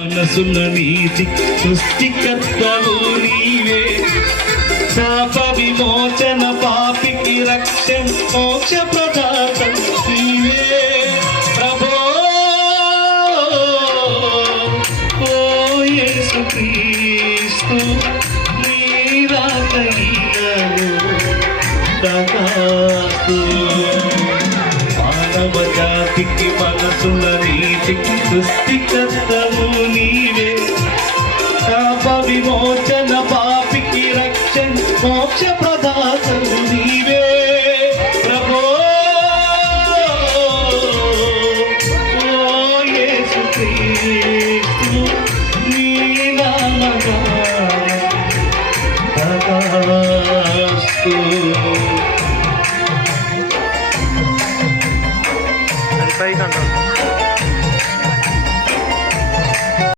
మనసుల నీతి సృష్టికర్తవు నీవే, శాప విమోచన పాపికి రక్షణ మోక్ష ప్రదాత నీవే ప్రభో. ఓ యేసు క్రీస్తు నీ రాకయ్యను తగాస్తు, మానవ జాతికి మనసుల నీతికి సృష్టికర్త